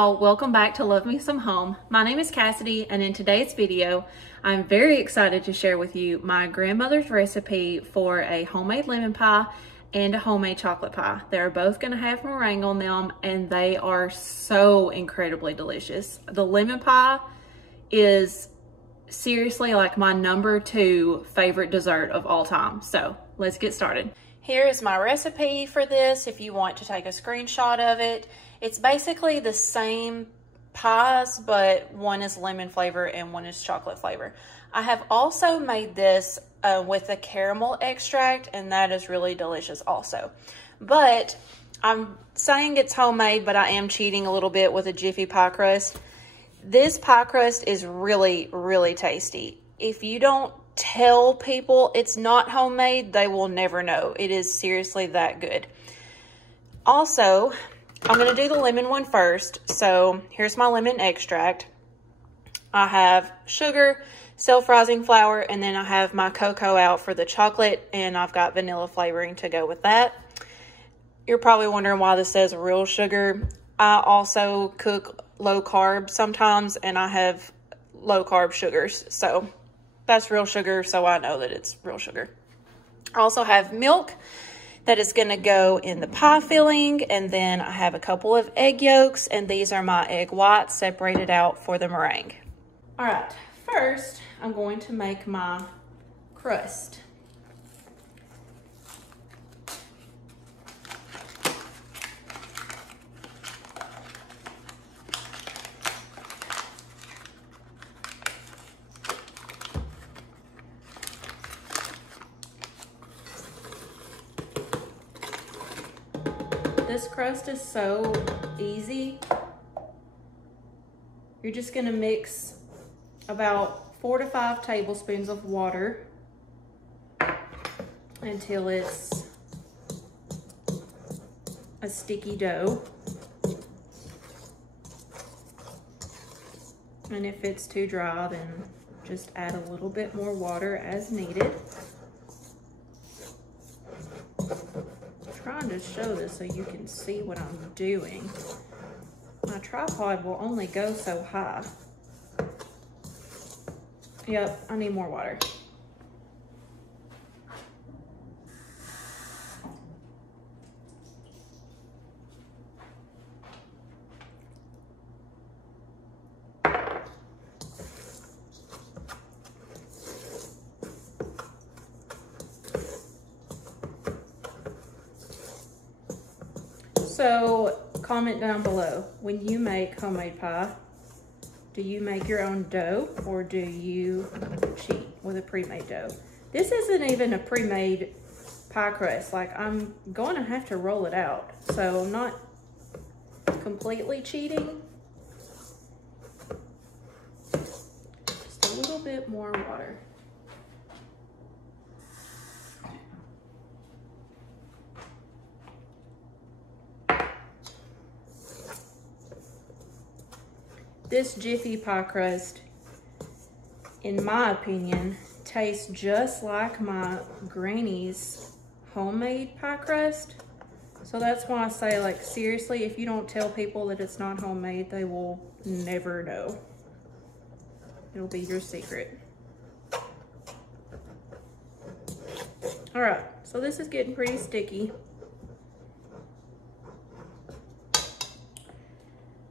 y'all, welcome back to Love Me Some Home. My name is Cassidy, and in today's video, I'm very excited to share with you my grandmother's recipe for a homemade lemon pie and a homemade chocolate pie. They're both gonna have meringue on them, and they are so incredibly delicious. The lemon pie is seriously like my #2 favorite dessert of all time. So let's get started. Here is my recipe for this if you want to take a screenshot of it. It's basically the same pies, but one is lemon flavor and one is chocolate flavor. I have also made this with a caramel extract, and that is really delicious also. But I'm saying it's homemade, but I am cheating a little bit with a Jiffy pie crust. This pie crust is really, really tasty. If you don't tell people it's not homemade, they will never know. It is seriously that good. Also, I'm going to do the lemon one first. So here's my lemon extract. I have sugar, self-rising flour, and then I have my cocoa out for the chocolate, and I've got vanilla flavoring to go with that. You're probably wondering why this says real sugar. I also cook low carb sometimes, and I have low carb sugars. So that's real sugar, so I know that it's real sugar. I also have milk that is going to go in the pie filling, and then I have a couple of egg yolks, and these are my egg whites separated out for the meringue. All right, first I'm going to make my crust. This crust is so easy. You're just gonna mix about 4 to 5 tablespoons of water until it's a sticky dough. And if it's too dry, then just add a little bit more water as needed. Trying to show this so you can see what I'm doing. My tripod will only go so high. Yep, I need more water. So comment down below, when you make homemade pie, do you make your own dough or do you cheat with a pre-made dough? This isn't even a pre-made pie crust. Like, I'm going to have to roll it out. So I'm not completely cheating. Just a little bit more water. This Jiffy pie crust, in my opinion, tastes just like my granny's homemade pie crust. So that's why I say, like, seriously, if you don't tell people that it's not homemade, they will never know. It'll be your secret. All right, so this is getting pretty sticky.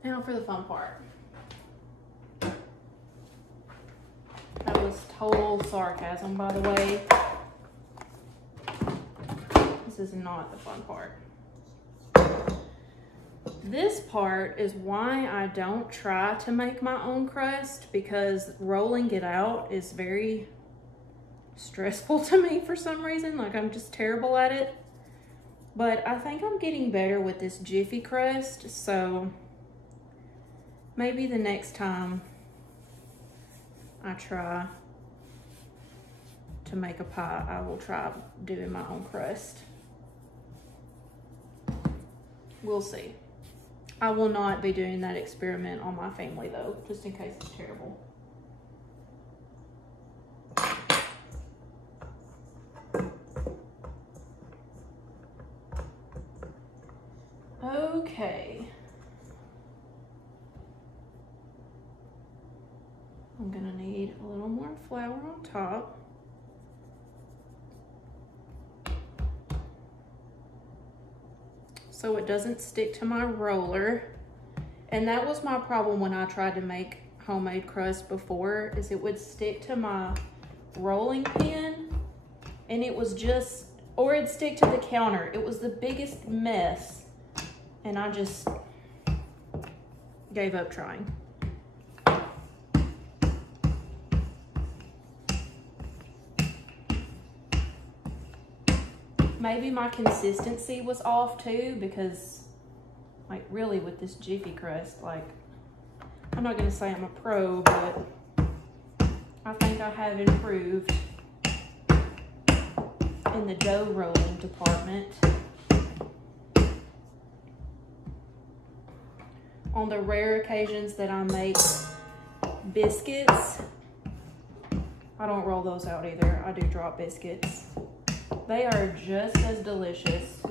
Now for the fun part. That was total sarcasm, by the way. This is not the fun part. This part is why I don't try to make my own crust, because rolling it out is very stressful to me for some reason. Like, I'm just terrible at it. But I think I'm getting better with this Jiffy crust, so maybe the next time I try to make a pie, I will try doing my own crust. We'll see. I will not be doing that experiment on my family though, just in case it's terrible. Okay. I'm gonna need a little more flour on top. So it doesn't stick to my roller. And that was my problem when I tried to make homemade crust before, is it would stick to my rolling pin and it was just, or it'd stick to the counter. It was the biggest mess and I just gave up trying. Maybe my consistency was off too, because like really with this Jiffy crust, like I'm not gonna say I'm a pro, but I think I have improved in the dough rolling department. On the rare occasions that I make biscuits, I don't roll those out either. I do drop biscuits. They are just as delicious.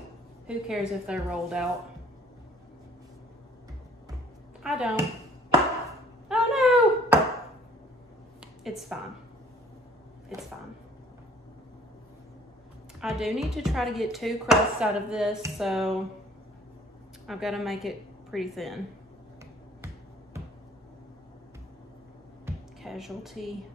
Who cares if they're rolled out? I don't. Oh no! It's fine. It's fine. I do need to try to get 2 crusts out of this, so I've got to make it pretty thin. Casualty.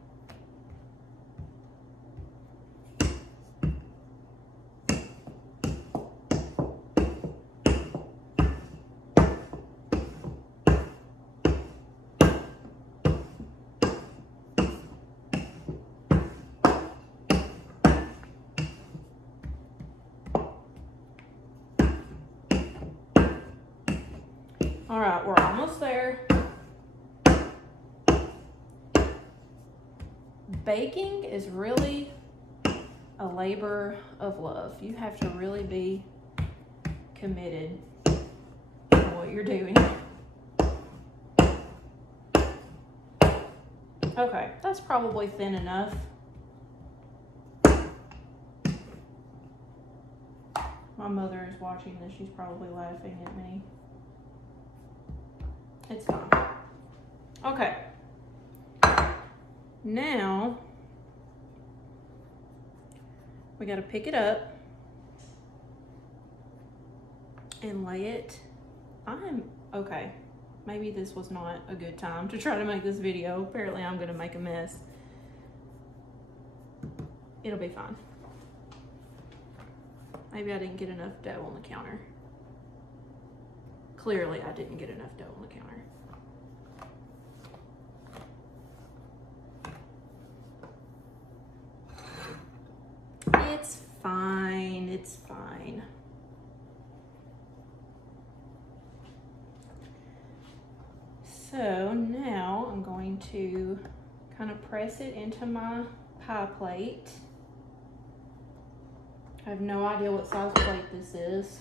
All right, we're almost there. Baking is really a labor of love. You have to really be committed to what you're doing. Okay, that's probably thin enough. My mother is watching this. She's probably laughing at me. It's fine. Okay. Now, we got to pick it up and lay it. Okay. Maybe this was not a good time to try to make this video. Apparently I'm going to make a mess. It'll be fine. Maybe I didn't get enough dough on the counter. Clearly I didn't get enough dough on the counter. It's fine, it's fine. So now I'm going to kind of press it into my pie plate. I have no idea what size plate this is.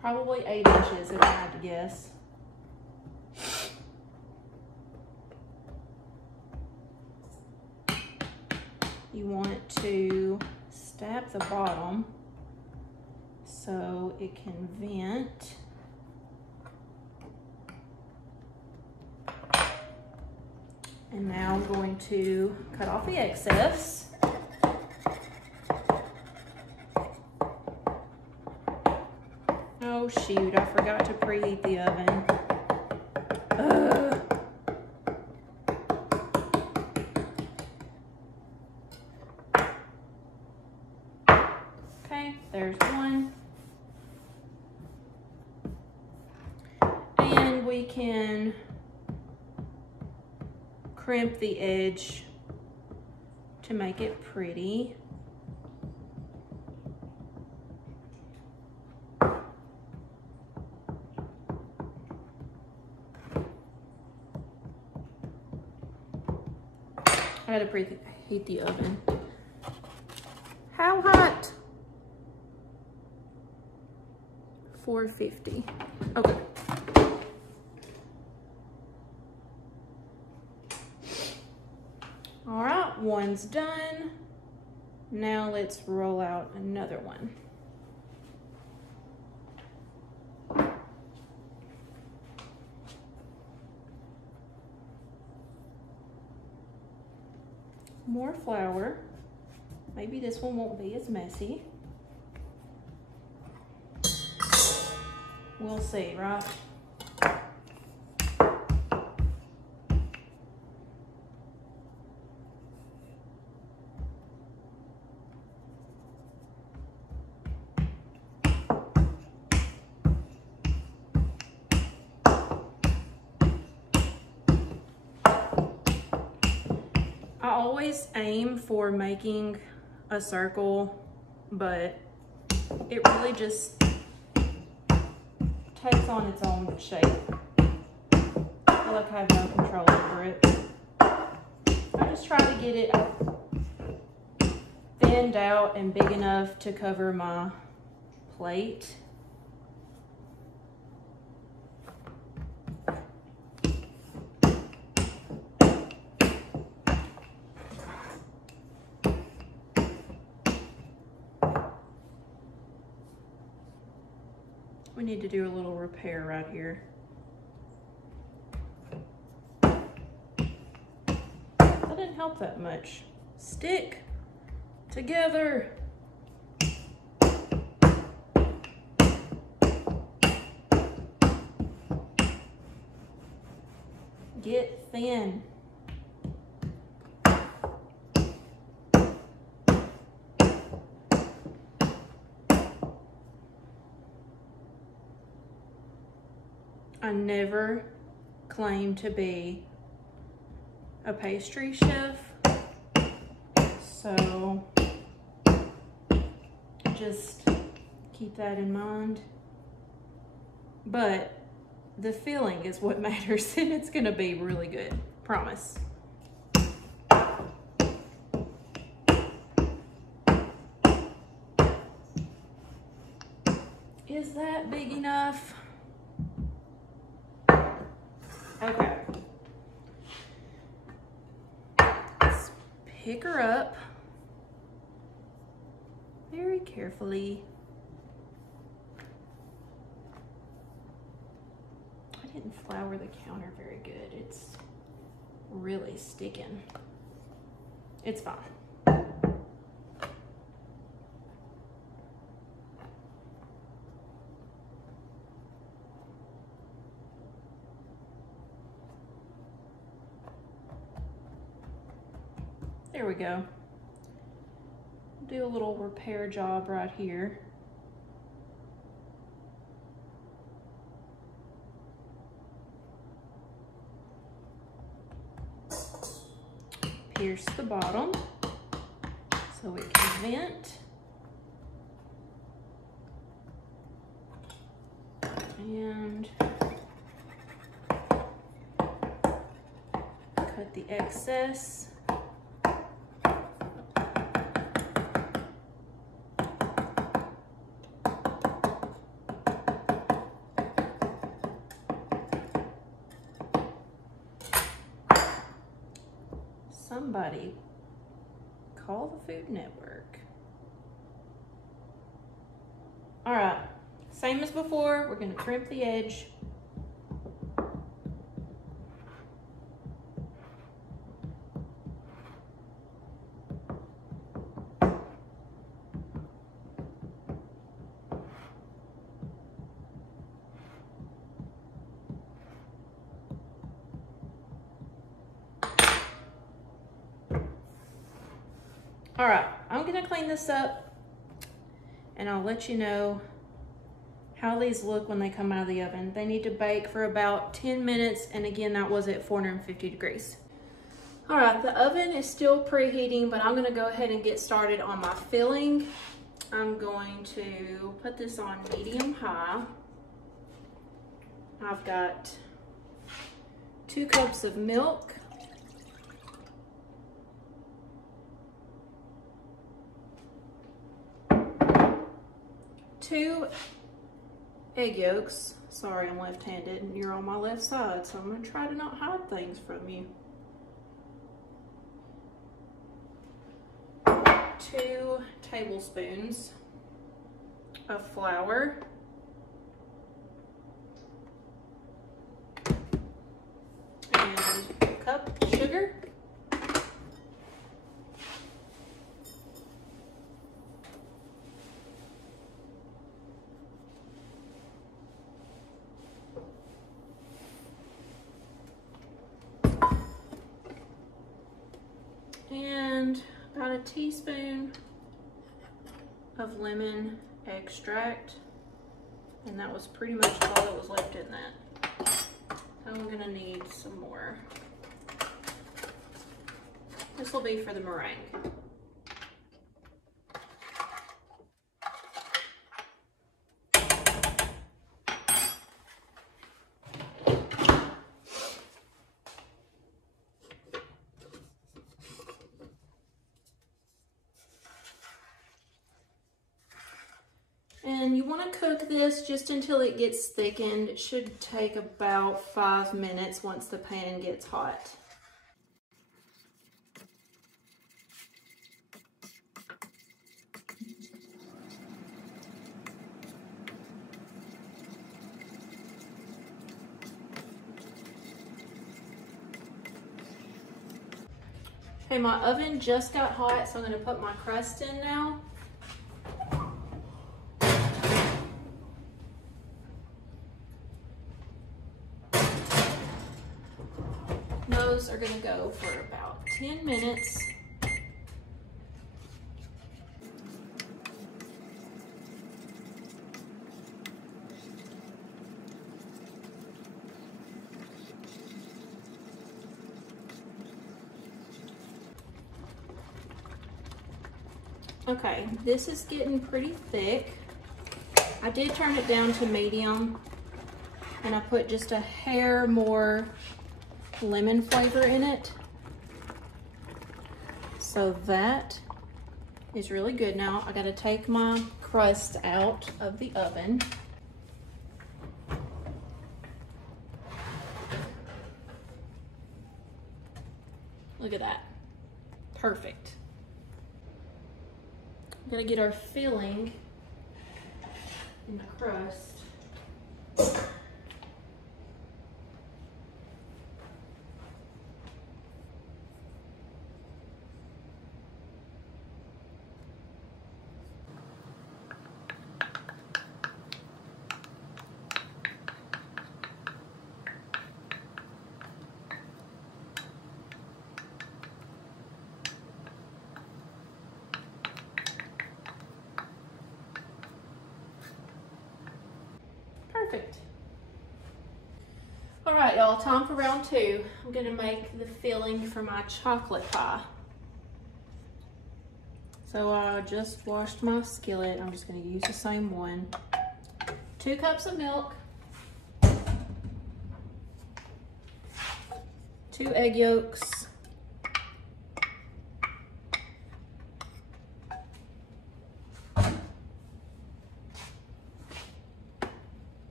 Probably 8 inches if I had to guess. You want to stab the bottom so it can vent. And now I'm going to cut off the excess. Oh shoot, I forgot to preheat the oven. Ugh. Okay, there's one. And we can crimp the edge to make it pretty. I had to preheat the oven. How hot? 450. Okay. All right, one's done. Now let's roll out another one. more flour. Maybe this one won't be as messy. We'll see, right? I always aim for making a circle, but it really just takes on its own shape. I feel like I have no control over it. I just try to get it thinned out and big enough to cover my plate. We need to do a little repair right here. That didn't help that much. Stick together. Get thin. I never claim to be a pastry chef, so just keep that in mind. But the feeling is what matters, and it's gonna be really good, promise. Is that big enough? Okay. Let's pick her up very carefully. I didn't flour the counter very good. It's really sticking. It's fine. There we go. Do a little repair job right here. Pierce the bottom so it can vent. And cut the excess. Somebody call the Food Network. All right, same as before, we're gonna crimp the edge. All right, I'm gonna clean this up and I'll let you know how these look when they come out of the oven. They need to bake for about 10 minutes, and again, that was at 450 degrees. All right, the oven is still preheating, but I'm gonna go ahead and get started on my filling. I'm going to put this on medium high. I've got 2 cups of milk, 2 egg yolks. Sorry, I'm left-handed and you're on my left side, so I'm gonna try to not hide things from you. 2 tablespoons of flour. And a cup of sugar. a teaspoon of lemon extract, and that was pretty much all that was left in that. I'm gonna need some more. This will be for the meringue. And you want to cook this just until it gets thickened. It should take about 5 minutes once the pan gets hot. Okay, my oven just got hot, so I'm going to put my crust in now. Those are going to go for about 10 minutes. Okay, this is getting pretty thick. I did turn it down to medium, and I put just a hair more lemon flavor in it. So that is really good. Now I gotta take my crust out of the oven. Look at that, perfect. I'm gonna get our filling in the crust. Perfect. All right, y'all, time for round two. I'm gonna make the filling for my chocolate pie. So I just washed my skillet. I'm just gonna use the same one. 2 cups of milk, 2 egg yolks,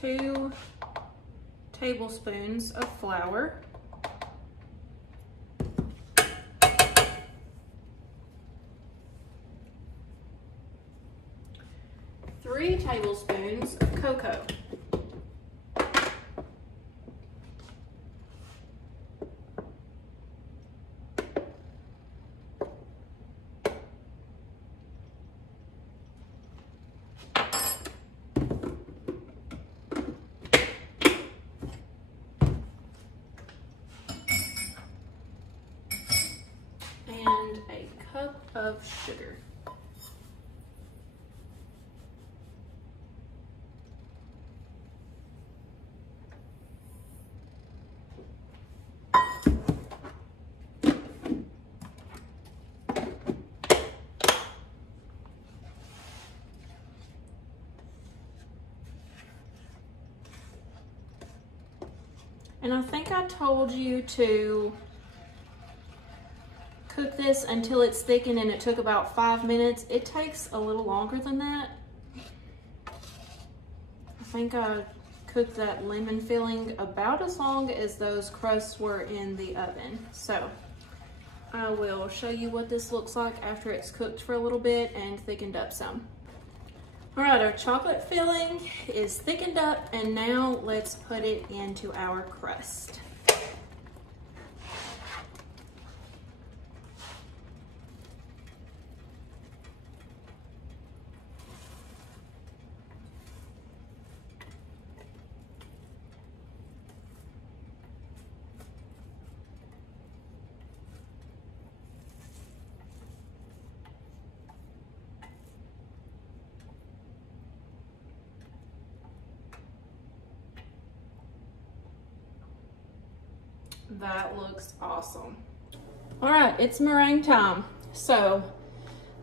2 tablespoons of flour, 3 tablespoons of cocoa, and a cup of sugar. And I think I told you to cook this until it's thickened, and it took about 5 minutes. It takes a little longer than that. I think I cooked that lemon filling about as long as those crusts were in the oven. So I will show you what this looks like after it's cooked for a little bit and thickened up some. All right, our chocolate filling is thickened up, and now let's put it into our crust. That looks awesome. All right, it's meringue time. So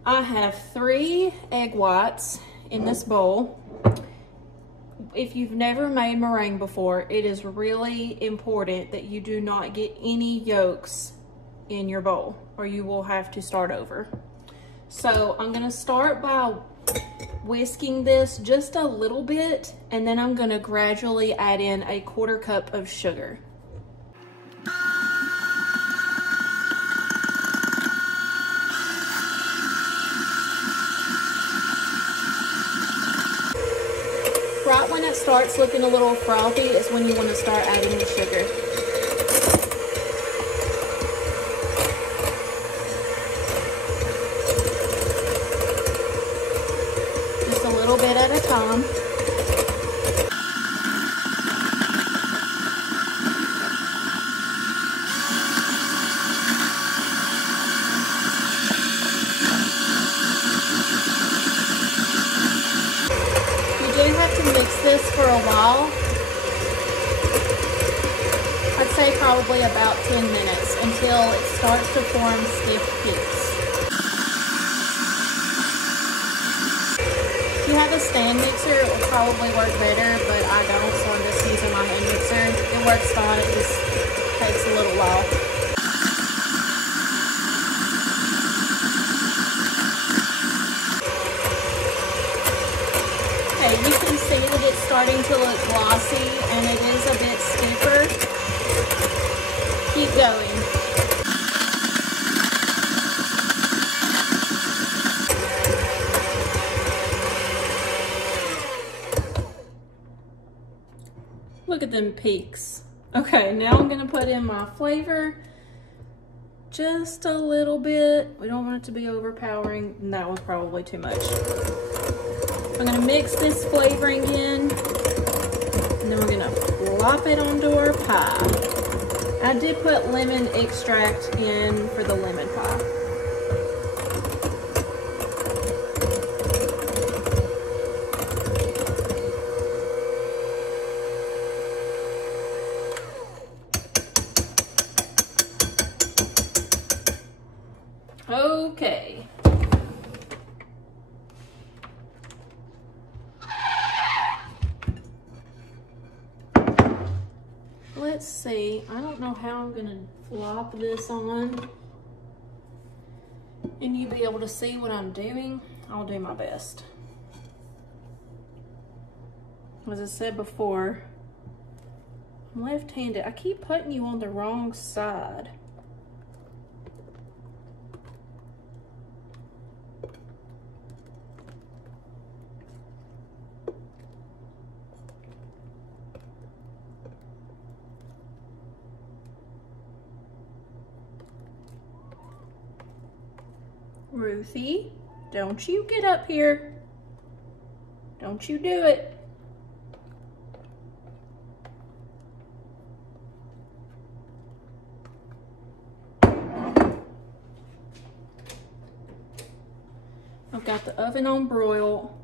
I have 3 egg whites in this bowl. If you've never made meringue before, it is really important that you do not get any yolks in your bowl or you will have to start over. So I'm gonna start by whisking this just a little bit, and then I'm gonna gradually add in a 1/4 cup of sugar. Right when it starts looking a little frothy is when you want to start adding the sugar. Just a little bit at a time. Mix this for a while. I'd say probably about 10 minutes until it starts to form stiff peaks. If you have a stand mixer, it will probably work better, but I don't, so I'm just using my hand mixer. It works fine, it just takes a little while. Okay, you can see that it's starting to look glossy and it is a bit stiffer. Keep going. Look at them peaks. Okay, now I'm gonna put in my flavor. Just a little bit. We don't want it to be overpowering, and that was probably too much. I'm gonna mix this flavoring in, and then we're gonna plop it onto our pie. I did put lemon extract in for the lemon pie. Okay. Let's see, I don't know how I'm gonna flop this on and you be able to see what I'm doing. I'll do my best. As I said before, I'm left-handed. I keep putting you on the wrong side. Ruthie, don't you get up here. Don't you do it. I've got the oven on broil.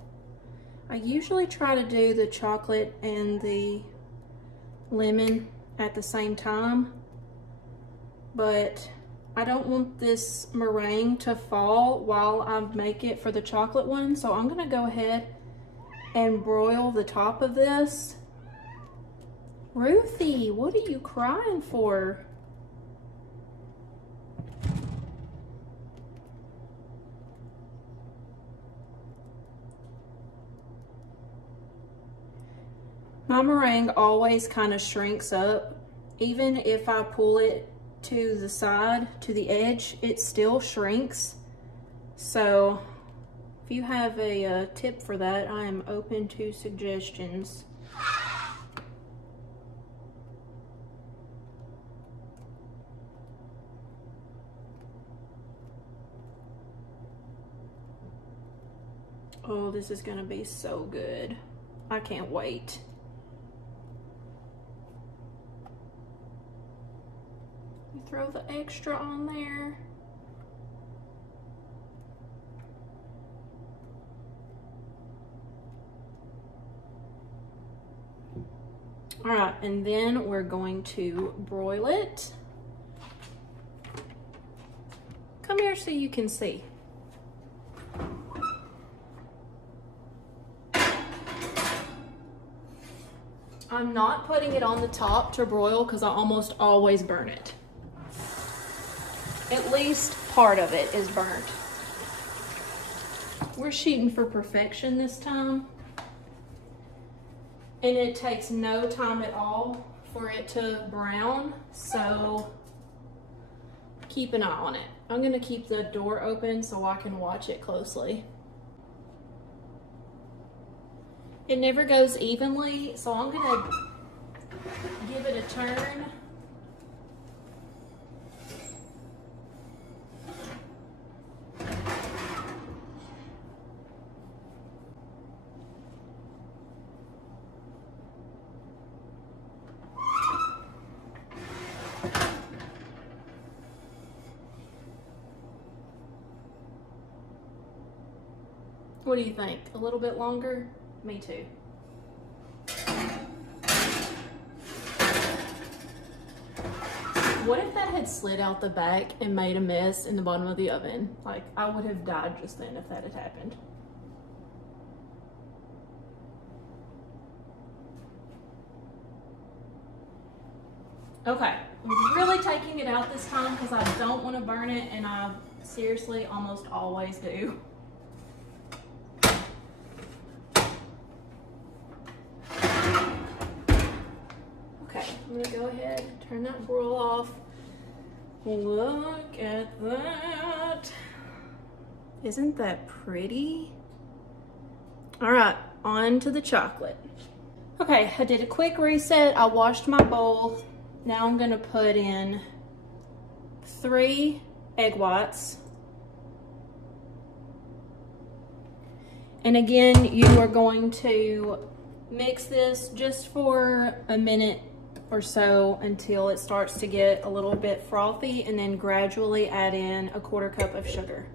I usually try to do the chocolate and the lemon at the same time, but I don't want this meringue to fall while I make it for the chocolate one, so I'm gonna go ahead and broil the top of this. Ruthie, what are you crying for? My meringue always kind of shrinks up. Even if I pull it to the side, to the edge, it still shrinks. So if you have a tip for that, I am open to suggestions. Oh, this is gonna be so good. I can't wait. Throw the extra on there. All right, and then we're going to broil it. Come here so you can see. I'm not putting it on the top to broil because I almost always burn it. At least part of it is burnt. We're shooting for perfection this time. And it takes no time at all for it to brown, so keep an eye on it. I'm gonna keep the door open so I can watch it closely. It never goes evenly, so I'm gonna give it a turn. What do you think? A little bit longer? Me too. What if that had slid out the back and made a mess in the bottom of the oven? Like, I would have died just then if that had happened. Okay, I'm really taking it out this time because I don't want to burn it, and I seriously almost always do. I'm gonna go ahead and turn that broil off. Look at that. Isn't that pretty? All right, on to the chocolate. Okay, I did a quick reset. I washed my bowl. Now I'm gonna put in 3 egg whites. And again, you are going to mix this just for a minute or so until it starts to get a little bit frothy, and then gradually add in a 1/4 cup of sugar.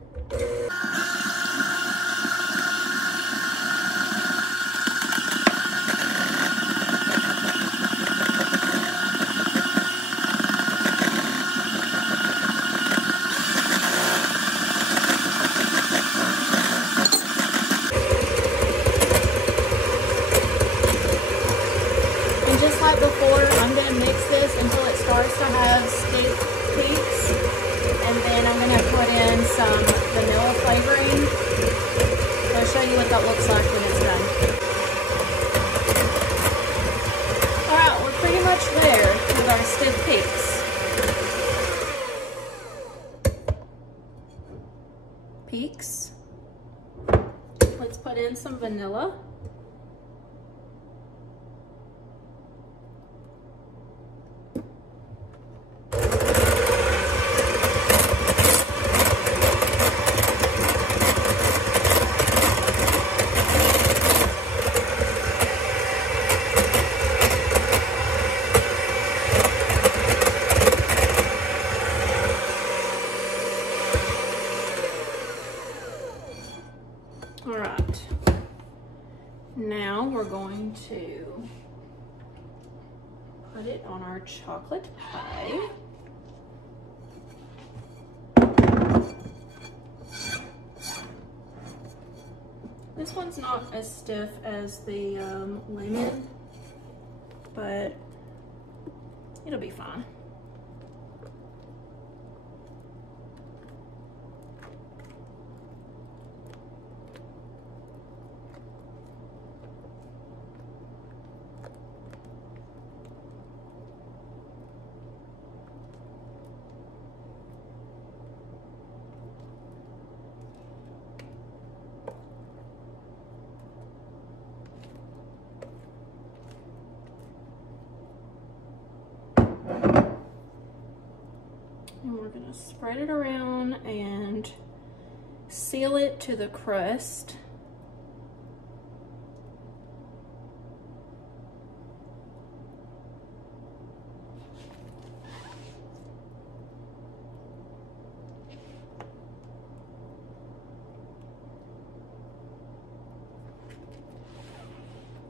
And just like before, I'm going to mix this until it starts to have steep peaks, and then I'm going to put in some vanilla flavoring. I'll show you what that looks like when it's done. Alright, we're pretty much there with our stiff peaks. Let's put in some vanilla. All right, now we're going to put it on our chocolate pie. This one's not as stiff as the lemon, but it'll be fine. And we're gonna spread it around and seal it to the crust.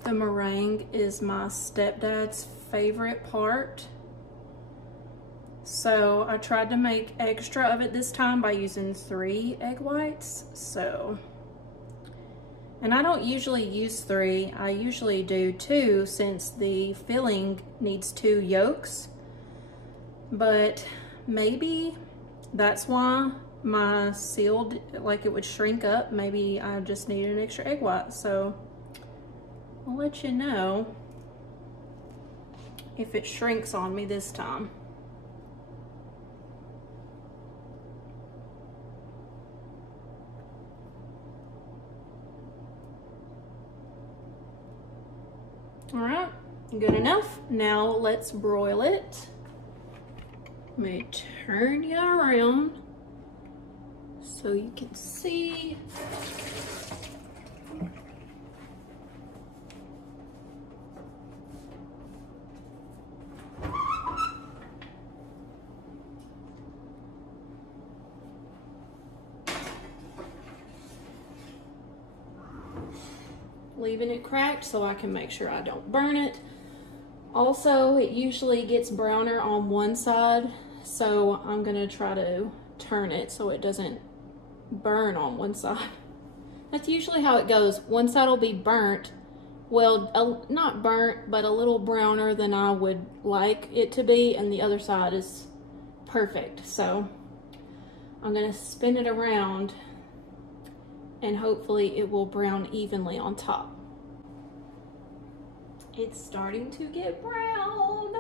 The the meringue is my stepdad's favorite part. So I tried to make extra of it this time by using 3 egg whites. And I don't usually use 3, I usually do 2 since the filling needs 2 yolks. But maybe that's why my sealed, like it would shrink up. Maybe I just needed an extra egg white. So I'll let you know if it shrinks on me this time. All right, good enough. Now let's broil it. Let me turn you around so you can see. Leaving it cracked so I can make sure I don't burn it. Also, it usually gets browner on one side, so I'm gonna try to turn it so it doesn't burn on one side. That's usually how it goes. One side will be burnt, well, not burnt, but a little browner than I would like it to be, and the other side is perfect. So I'm gonna spin it around and hopefully it will brown evenly on top. It's starting to get brown.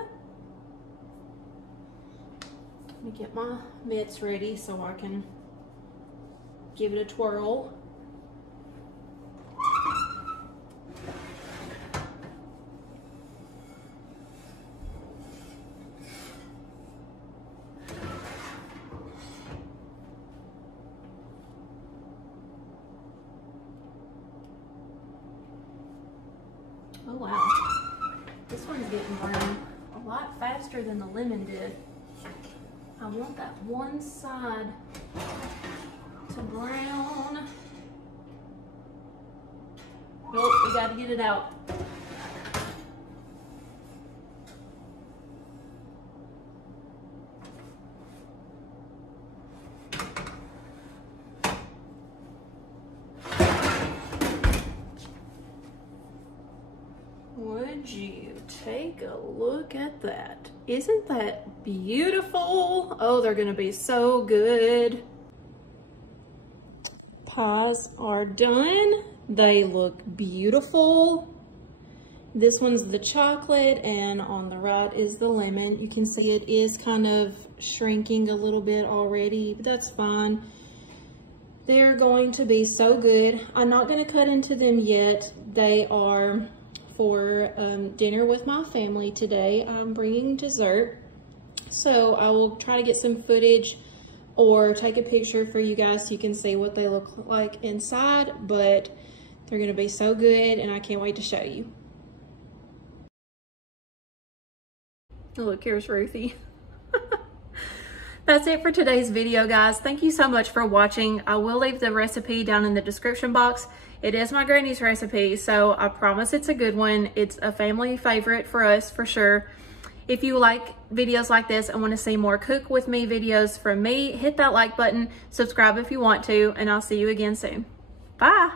Let me get my mitts ready so I can give it a twirl. Oh wow, this one's getting brown a lot faster than the lemon did. I want that one side to brown. Oh, we gotta get it out. Would you take a look at that? Isn't that beautiful? Oh, they're gonna be so good. Pies are done. They look beautiful. This one's the chocolate and on the right is the lemon. You can see it is kind of shrinking a little bit already, but that's fine. They're going to be so good. I'm not gonna cut into them yet. They are for dinner with my family today. I'm bringing dessert, so I will try to get some footage or take a picture for you guys so you can see what they look like inside, but they're gonna be so good and I can't wait to show you. Oh, look, here's Ruthie. That's it for today's video, guys. Thank you so much for watching. I will leave the recipe down in the description box. It is my granny's recipe, so I promise it's a good one. It's a family favorite for us, for sure. If you like videos like this and want to see more cook with me videos from me, hit that like button, subscribe if you want to, and I'll see you again soon. Bye.